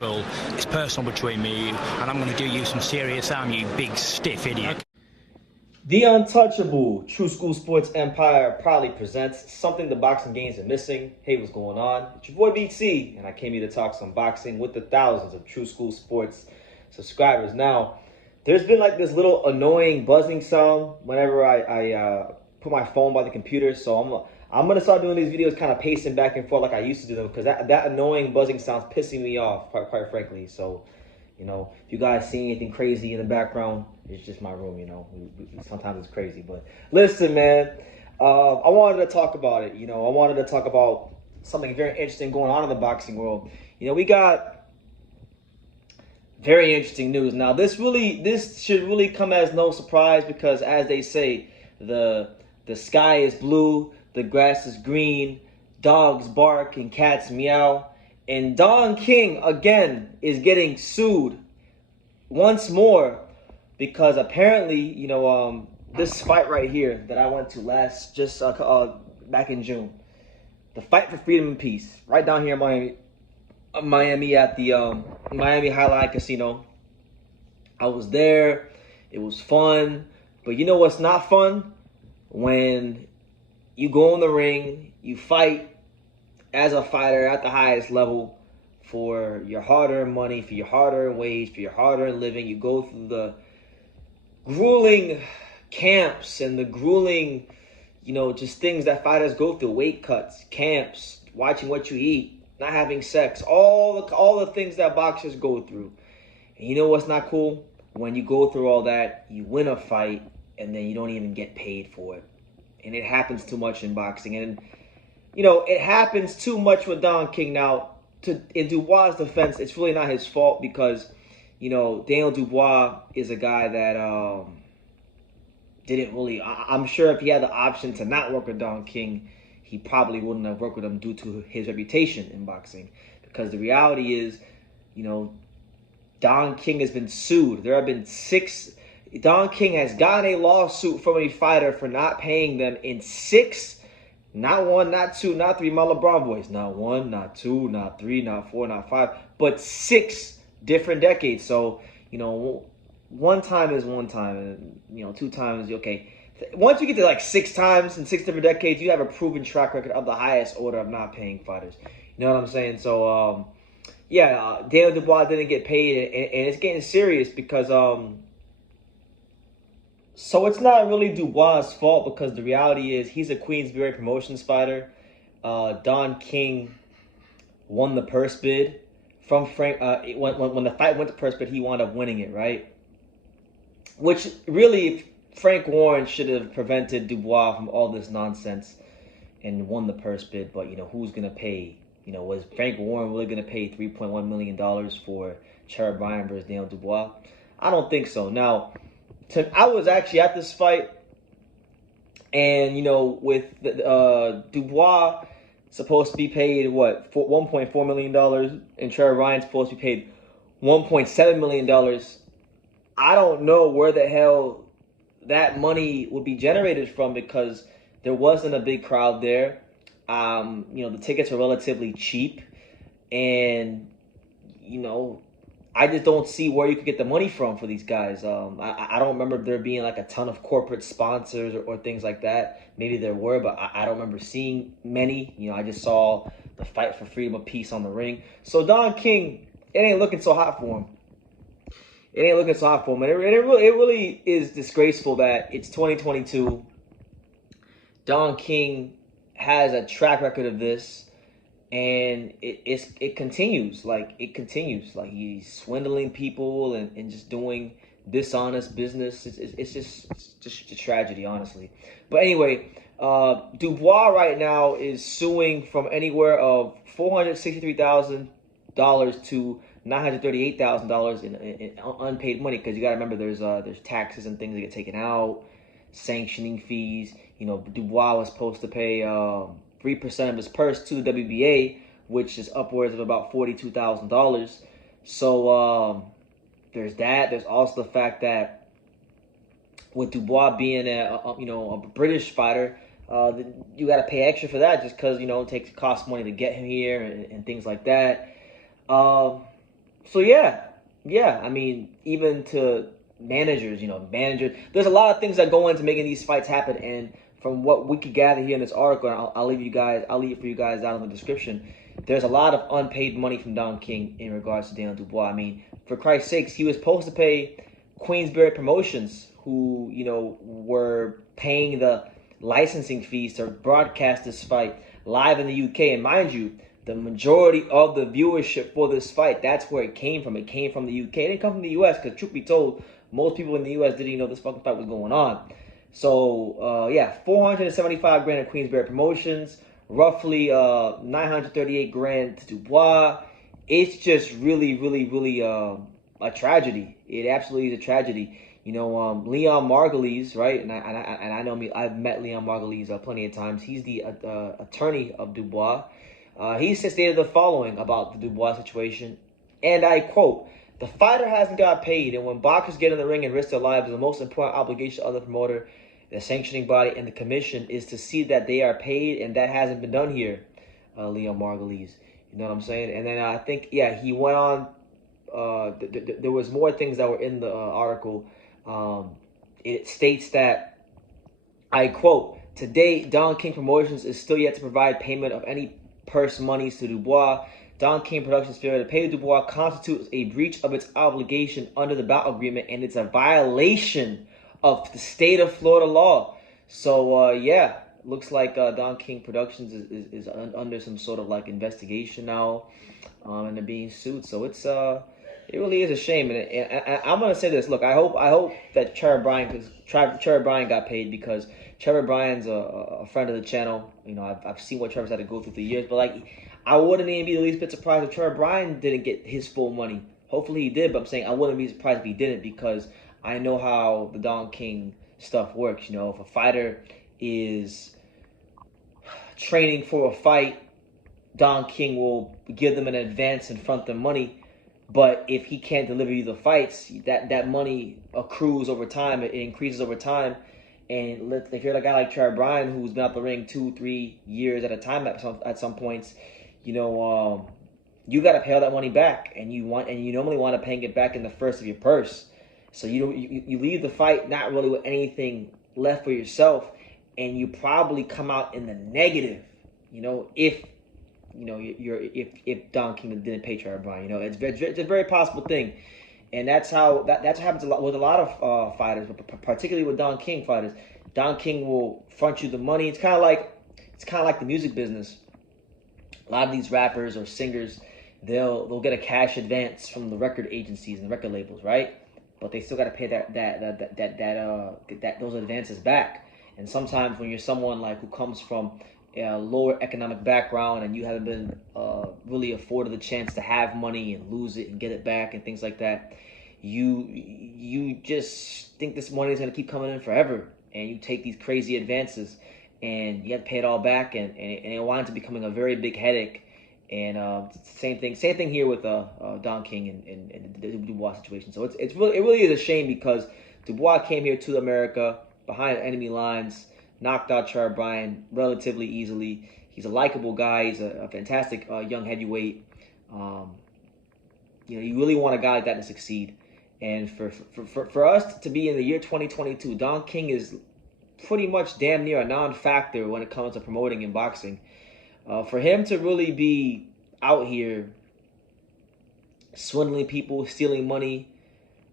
Well, it's personal between me and you, and I'm going to do you some serious harm, you big stiff idiot. The Untouchable True School Sports Empire proudly presents something the boxing games are missing. Hey, what's going on? It's your boy BT, and I came here to talk some boxing with the thousands of True School Sports subscribers. Now, there's been like this little annoying buzzing sound whenever I put my phone by the computer, so I'm gonna start doing these videos kind of pacing back and forth like I used to do them, because that annoying buzzing sound's pissing me off, quite frankly. So, if you guys see anything crazy in the background, it's just my room. Sometimes it's crazy, but listen, man. I wanted to talk about it. I wanted to talk about something very interesting going on in the boxing world. We got very interesting news. Now, this should really come as no surprise, because as they say, the sky is blue, the grass is green, dogs bark and cats meow. And Don King, again, is getting sued once more because apparently, this fight right here that I went to back in June, the Fight for Freedom and Peace, right down here in Miami at the Miami Highline Casino. I was there. It was fun. But you know what's not fun? When you go in the ring, you fight as a fighter at the highest level for your hard-earned money, for your hard-earned wage, for your hard-earned living. You go through the grueling camps and the grueling, just things that fighters go through: weight cuts, camps, watching what you eat, not having sex, all the things that boxers go through. And you know what's not cool? When you go through all that, you win a fight, and then you don't even get paid for it. And it happens too much in boxing. And it happens too much with Don King. Now, in Dubois' defense, it's really not his fault, because, Daniel Dubois is a guy that didn't really... I'm sure if he had the option to not work with Don King, he probably wouldn't have worked with him due to his reputation in boxing. Because the reality is, Don King has been sued. There have been 6... Don King has gotten a lawsuit from a fighter for not paying them in 6... Not 1, not 2, not 3, my LeBron boys. Not 1, not 2, not 3, not 4, not 5, but 6 different decades. So, one time is one time, and, 2 times, okay. Once you get to like 6 times in 6 different decades, you have a proven track record of the highest order of not paying fighters. You know what I'm saying? So, Daniel Dubois didn't get paid, and it's getting serious because, so it's not really Dubois' fault, because the reality is he's a Queensberry Promotions fighter. Don King won the purse bid from Frank. When the fight went to purse bid, he wound up winning it, right? Which really, Frank Warren should have prevented Dubois from all this nonsense and won the purse bid. But, who's going to pay? Was Frank Warren really going to pay $3.1 million for Jared Bryan versus Daniel Dubois? I don't think so. Now, I was actually at this fight, and with Dubois supposed to be paid $1.4 million, and Trevor Ryan's supposed to be paid $1.7 million. I don't know where the hell that money would be generated from, because there wasn't a big crowd there. The tickets are relatively cheap, and I just don't see where you could get the money from for these guys. I don't remember there being like a ton of corporate sponsors or things like that. Maybe there were, but I don't remember seeing many. I just saw the Fight for Freedom of Peace on the ring. So Don King, it ain't looking so hot for him. It ain't looking so hot for him. And it really is disgraceful that it's 2022. Don King has a track record of this. And it continues. It continues. Like, he's swindling people and just doing dishonest business. It's just a tragedy, honestly. But anyway, Dubois right now is suing from anywhere of $463,000 to $938,000 in unpaid money, because you got to remember there's taxes and things that get taken out, sanctioning fees. Dubois was supposed to pay 3% of his purse to the WBA, which is upwards of about $42,000. So there's that. There's also the fact that with Dubois being a British fighter, you got to pay extra for that, just because it costs money to get him here and things like that. So yeah. I mean, even to managers, there's a lot of things that go into making these fights happen. And from what we could gather here in this article, and I'll leave it for you guys down in the description. There's a lot of unpaid money from Don King in regards to Daniel Dubois. I mean, for Christ's sakes, he was supposed to pay Queensberry Promotions, who were paying the licensing fees to broadcast this fight live in the UK. And mind you, the majority of the viewership for this fight, that's where it came from. It came from the UK. It didn't come from the US, because truth be told, most people in the US didn't even know this fucking fight was going on. So, yeah, 475 grand at Queensberry Promotions, roughly 938 grand to Dubois. It's just really, really, really a tragedy. It absolutely is a tragedy. Leon Margulies, right? And I know me. I've met Leon Margulies plenty of times. He's the attorney of Dubois. He stated the following about the Dubois situation, and I quote: "The fighter hasn't got paid, and when boxers get in the ring and risk their lives, the most important obligation of the promoter, the sanctioning body, and the commission is to see that they are paid, and that hasn't been done here." Leon Margulies, you know what I'm saying? And then I think, yeah, he went on. There was more things that were in the article. It states that, I quote: "To date, Don King Promotions is still yet to provide payment of any purse monies to Dubois. Don King Productions' failure to pay Dubois constitutes a breach of its obligation under the bout agreement, and it's a violation of the state of Florida law." So, yeah, looks like Don King Productions is under some sort of investigation now, and they're being sued. So it really is a shame. And I'm gonna say this. Look, I hope that Trevor Bryan got paid, because Trevor Bryan's a friend of the channel. I've seen what Trevor's had to go through the years, but I wouldn't even be the least bit surprised if Trevor Bryan didn't get his full money. Hopefully he did, but I'm saying I wouldn't be surprised if he didn't, because I know how the Don King stuff works. If a fighter is training for a fight, Don King will give them an advance and front them money. But if he can't deliver you the fights, that money accrues over time. It increases over time. And if you're a guy like Trevor Bryan, who's been out the ring 2-3 years at a time at some points, you got to pay all that money back, and you normally want to pay it back in the first of your purse. So you leave the fight not really with anything left for yourself, and you probably come out in the negative. If Don King didn't pay Trevor Bryan, it's a very possible thing. And that's what happens a lot with a lot of fighters, but particularly with Don King fighters. Don King will front you the money. It's kind of like the music business. A lot of these rappers or singers, they'll get a cash advance from the record agencies and the record labels, right? But they still got to pay those advances back. And sometimes when you're someone who comes from a lower economic background, and you haven't been really afforded the chance to have money and lose it and get it back and things like that, you just think this money is going to keep coming in forever, and you take these crazy advances, and you have to pay it all back, and it winds up becoming a very big headache. And same thing here with Don King and the Dubois situation. So it really is a shame, because Dubois came here to America behind enemy lines, knocked out Trevor Bryan relatively easily. He's a likable guy. He's a fantastic young heavyweight. You really want a guy like that to succeed. And for us to be in the year 2022, Don King is pretty much damn near a non-factor when it comes to promoting in boxing. For him to really be out here swindling people, stealing money,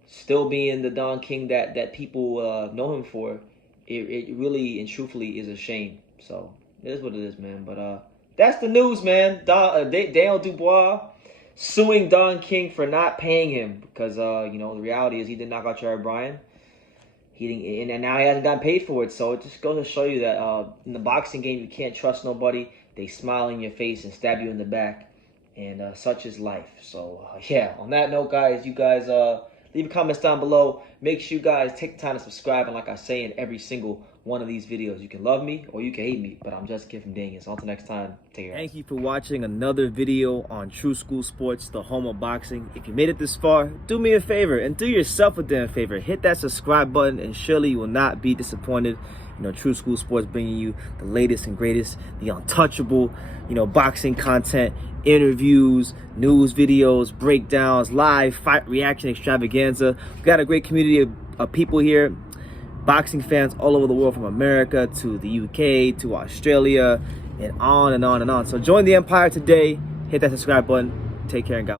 still being the Don King that people know him for, it really and truthfully is a shame. So it is what it is, man. But that's the news, man. Daniel Dubois suing Don King for not paying him, because the reality is he did knock out Trevor Bryan. He didn't, and now he hasn't gotten paid for it. So it just goes to show you that in the boxing game, you can't trust nobody. They smile in your face and stab you in the back, and such is life. So yeah, on that note, guys, you guys leave comments down below. Make sure you guys take the time to subscribe. And like I say in every single one of these videos, you can love me or you can hate me, but I'm just a kid from Daniel. So until next time, take care. Thank you for watching another video on True School Sports, the home of boxing. If you made it this far, do me a favor and do yourself a damn favor. Hit that subscribe button, and surely you will not be disappointed. You know, True School Sports bringing you the latest and greatest, the untouchable, you know, boxing content, interviews, news videos, breakdowns, live fight reaction extravaganza. We've got a great community of people here, boxing fans all over the world, from America to the UK to Australia, and on and on and on. So join the empire today. Hit that subscribe button. Take care and God.